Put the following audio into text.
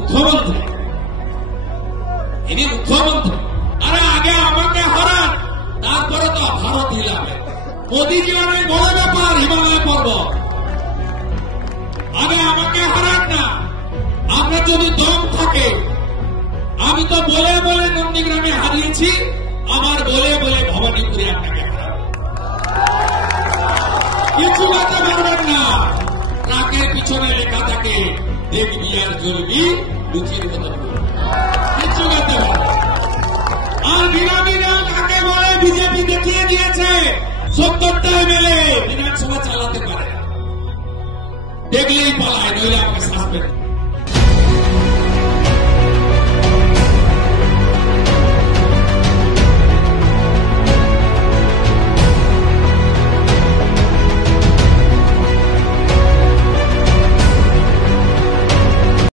মুখ্যমন্ত্রী, ইনি মুখ্যমন্ত্রী। আরে আগে আমাকে হারান, তারপরে তো ভারত হিলাবে। মোদীজি অনেক বড় ব্যাপার, হিমালয় পর্বত। আগে আমাকে হারান না। আপনার যদি দম থাকে, আমি তো বলে বলে নন্দীগ্রামে হারিয়েছি, আমার বলে বলে ভবানীপুরে আপনাকে হারাবো। কিছু করতে পারবেন না। ট্রাকের পিছনে লেখা থাকে দেখবি আর জ্বলবি লুচির মতো। কিছু করতে পারবে। আর বিরামীরা কাকে বলে বিজেপি দেখিয়ে দিয়েছে 70টা এমএলএ বিধানসভা চালাতে পারে না। দেখলেই পালায়, নইলে আমাকে সাসপেন্ড